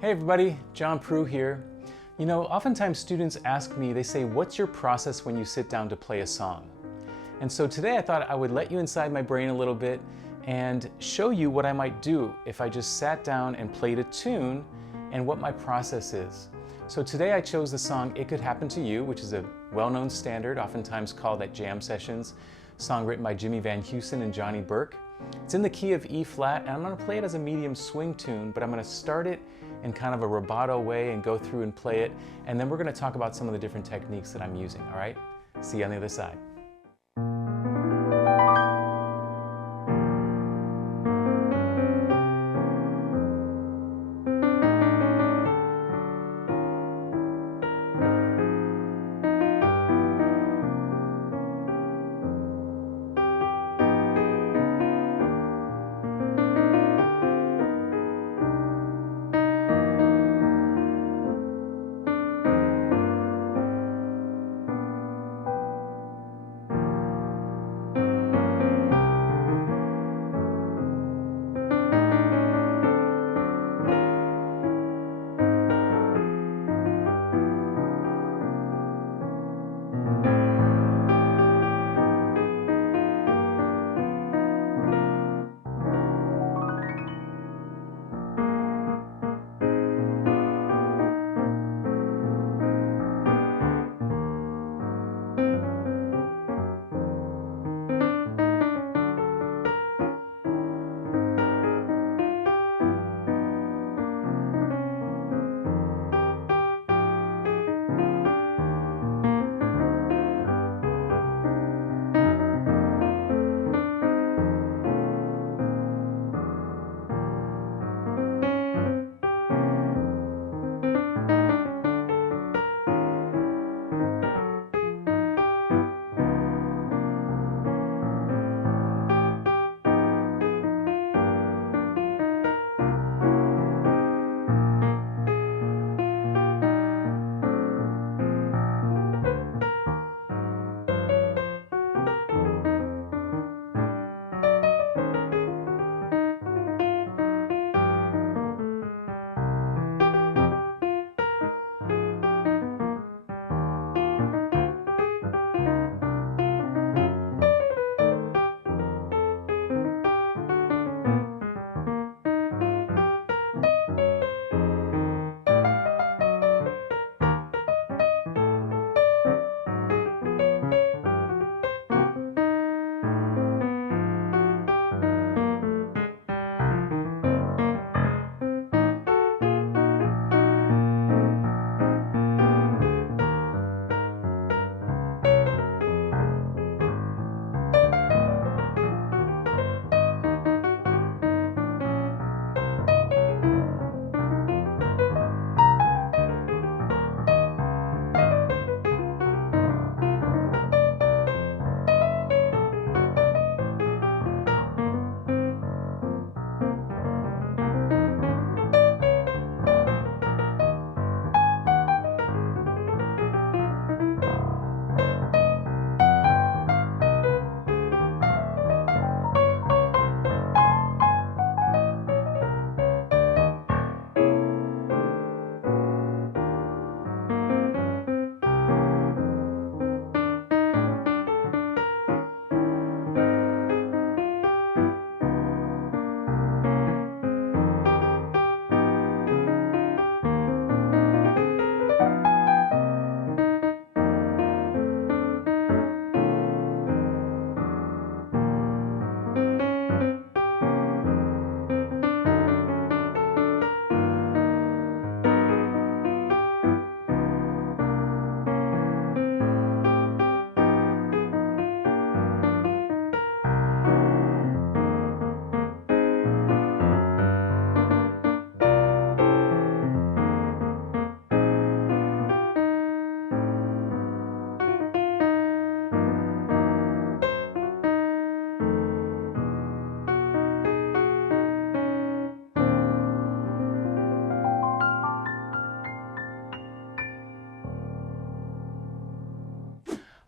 Hey everybody, John Proulx here. You know, oftentimes students ask me, they say, what's your process when you sit down to play a song? And so today I thought I would let you inside my brain a little bit and show you what I might do if I just sat down and played a tune and what my process is. So today I chose the song It Could Happen to You, which is a well-known standard, oftentimes called at jam sessions, song written by Jimmy Van Heusen and Johnny Burke. It's in the key of E flat, and I'm going to play it as a medium swing tune, but I'm going to start it in kind of a rubato way and go through and play it, and then we're going to talk about some of the different techniques that I'm using, all right? See you on the other side.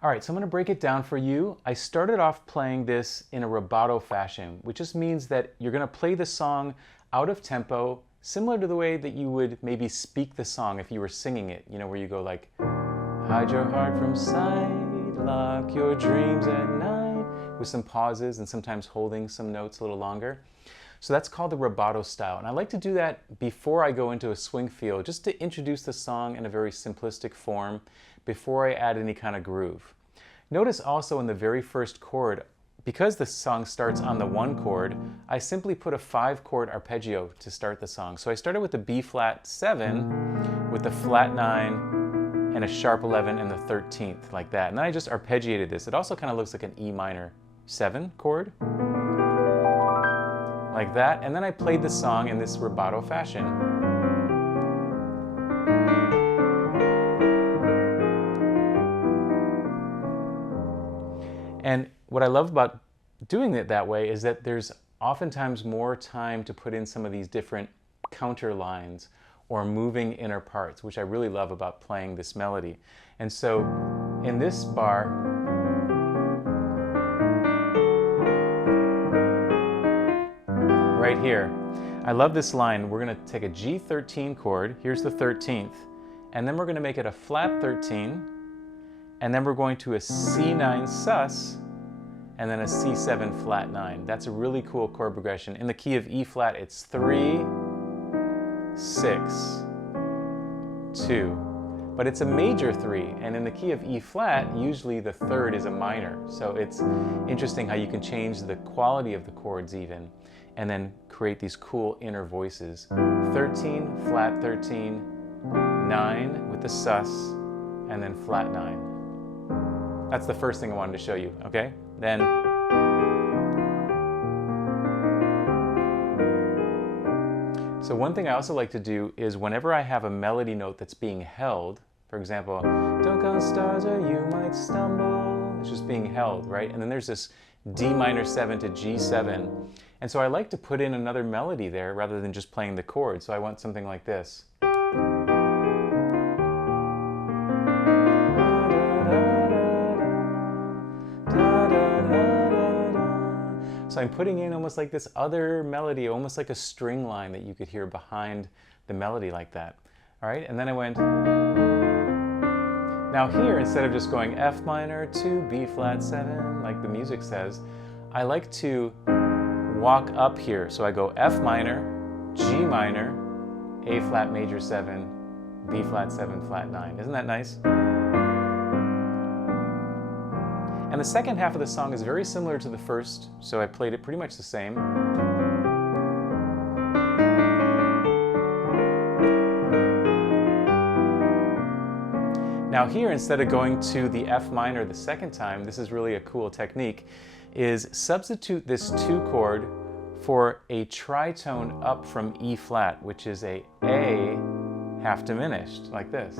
All right, so I'm going to break it down for you. I started off playing this in a rubato fashion, which just means that you're going to play the song out of tempo similar to the way that you would maybe speak the song if you were singing it, where you go like, hide your heart from sight, lock your dreams at night, with some pauses and sometimes holding some notes a little longer. So that's called the rubato style. And I like to do that before I go into a swing feel, just to introduce the song in a very simplistic form before I add any kind of groove. Notice also in the very first chord, because the song starts on the 1 chord, I simply put a 5-chord arpeggio to start the song. So I started with the B flat 7, with the flat 9, and a sharp 11 and the 13th, like that. And then I just arpeggiated this. It also kind of looks like an E minor 7 chord, like that. And then I played the song in this rubato fashion. And what I love about doing it that way is that there's oftentimes more time to put in some of these different counter lines or moving inner parts, which I really love about playing this melody. And so in this bar, right here, I love this line. We're going to take a G13 chord, here's the 13th, and then we're going to make it a flat 13, and then we're going to a C9 sus, and then a C7 flat 9. That's a really cool chord progression. In the key of E flat, it's 3, 6, 2. But it's a major 3, and in the key of E flat, usually the 3rd is a minor. So it's interesting how you can change the quality of the chords even, and then create these cool inner voices. 13, flat 13, 9 with the sus, and then flat 9. That's the first thing I wanted to show you, okay? Then so one thing I also like to do is whenever I have a melody note that's being held, for example, don't go stars or you might stumble, it's just being held, right? And then there's this D minor 7 to G7. And so I like to put in another melody there rather than just playing the chord. So I want something like this. So I'm putting in almost like this other melody, almost like a string line that you could hear behind the melody like that. All right, and then I went. Now here, instead of just going F minor to B flat 7, like the music says, I like to walk up here. So I go F minor, G minor, A flat major 7, B flat 7, flat 9. Isn't that nice? And the second half of the song is very similar to the first, so I played it pretty much the same. Now here, instead of going to the F minor the second time, this is really a cool technique, is substitute this 2 chord for a tritone up from E flat, which is a half diminished, like this.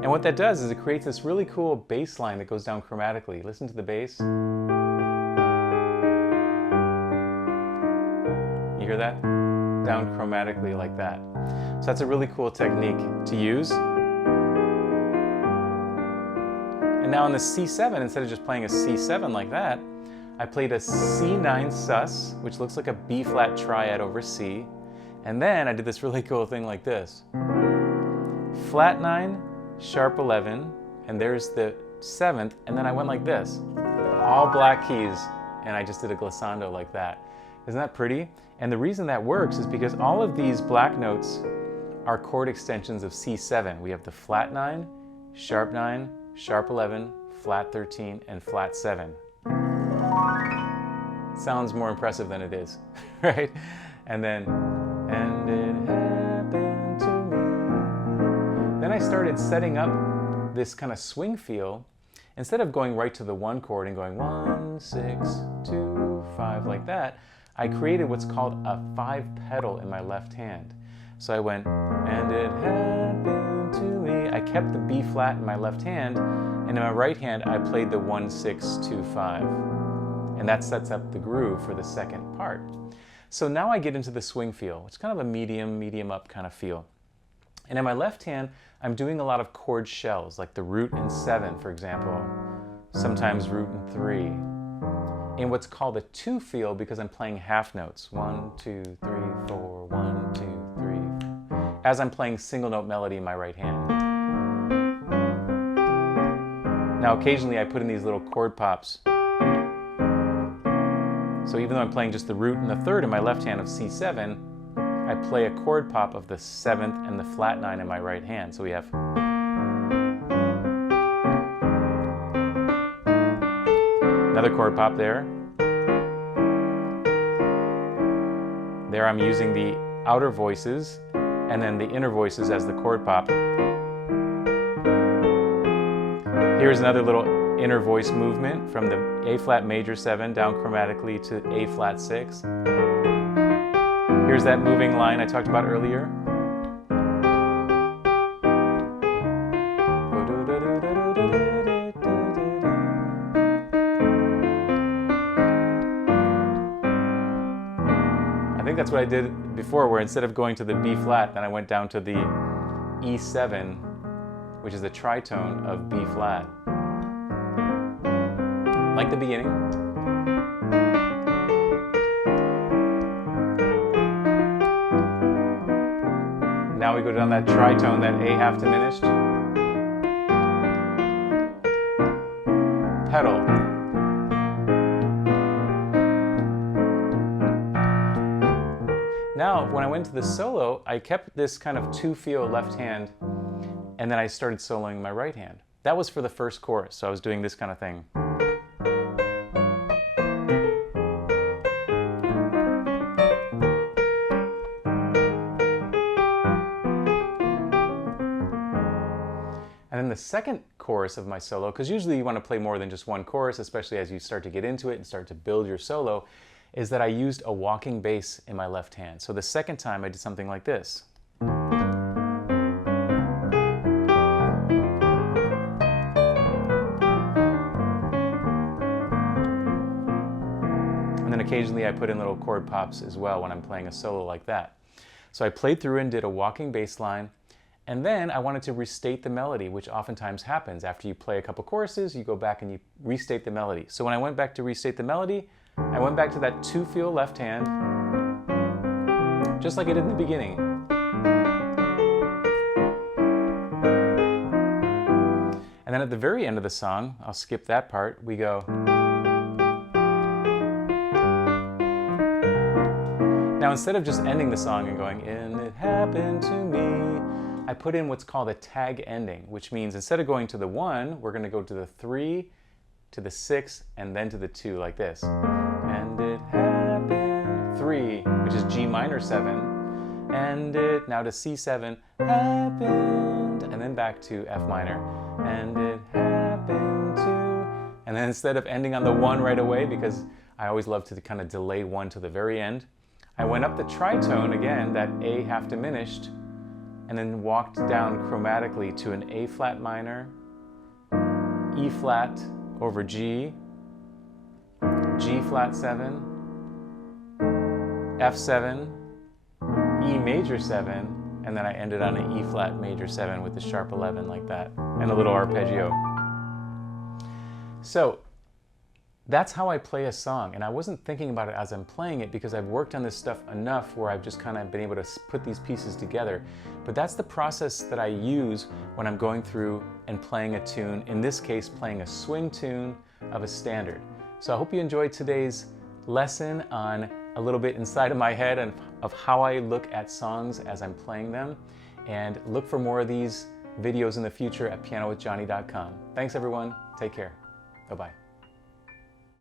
And what that does is it creates this really cool bass line that goes down chromatically. Listen to the bass. You hear that? Down chromatically like that. So that's a really cool technique to use. And now on the C7, instead of just playing a C7 like that, I played a C9 sus, which looks like a B flat triad over C. And then I did this really cool thing like this. Flat 9, sharp 11, and there's the 7th, and then I went like this. All black keys, and I just did a glissando like that. Isn't that pretty? And the reason that works is because all of these black notes are chord extensions of C7. We have the flat 9, sharp 9, sharp 11, flat 13, and flat 7. Sounds more impressive than it is, right? And then, and it happened to me. Then I started setting up this kind of swing feel. Instead of going right to the 1 chord and going 1, 6, 2, 5 like that, I created what's called a 5 pedal in my left hand. So I went, and it happened to me. I kept the B flat in my left hand, and in my right hand I played the 1, 6, 2, 5. And that sets up the groove for the second part. So now I get into the swing feel. It's kind of a medium up kind of feel. And in my left hand, I'm doing a lot of chord shells, like the root in 7, for example, sometimes root in 3. in what's called a 2 feel because I'm playing half notes. 1, 2, 3, 4, 1, 2, 3, as I'm playing single note melody in my right hand. Now occasionally I put in these little chord pops. So even though I'm playing just the root and the third in my left hand of C7, I play a chord pop of the 7th and the flat 9 in my right hand. So we have another chord pop there. There I'm using the outer voices and then the inner voices as the chord pop. Here's another little inner voice movement from the A flat major 7 down chromatically to A flat 6. Here's that moving line I talked about earlier. I think that's what I did before, where instead of going to the B flat, then I went down to the E7, which is the tritone of B flat. Like the beginning. Now we go down that tritone, that A half diminished. Pedal. Now, when I went to the solo, I kept this kind of 2 feel left hand, and then I started soloing my right hand. That was for the first chorus, so I was doing this kind of thing. And then the second chorus of my solo, because usually you want to play more than just one chorus, especially as you start to get into it and start to build your solo, is that I used a walking bass in my left hand. So the second time I did something like this. And then occasionally I put in little chord pops as well when I'm playing a solo like that. So I played through and did a walking bass line, and then I wanted to restate the melody, which oftentimes happens. After you play a couple choruses, you go back and you restate the melody. So when I went back to restate the melody, I went back to that 2 feel left hand, just like I did in the beginning. And then at the very end of the song, I'll skip that part, we go. Now instead of just ending the song and going, and it happened to me, I put in what's called a tag ending, which means instead of going to the 1, we're going to go to the 3, to the 6, and then to the 2, like this. And it happened, 3, which is G minor 7, and it, now to C7, happened, and then back to F minor, and it happened to, and then instead of ending on the 1 right away, because I always love to kind of delay 1 to the very end, I went up the tritone again, that A half diminished, and then walked down chromatically to an A flat minor, E flat over G, G flat 7, F7, E major 7, and then I ended on an E flat major 7 with the sharp 11 like that, and a little arpeggio. So that's how I play a song, and I wasn't thinking about it as I'm playing it because I've worked on this stuff enough where I've just kind of been able to put these pieces together. But that's the process that I use when I'm going through and playing a tune, in this case playing a swing tune of a standard. So I hope you enjoyed today's lesson on a little bit inside of my head and of how I look at songs as I'm playing them, and look for more of these videos in the future at pianowithjohnny.com. Thanks everyone, take care, bye-bye.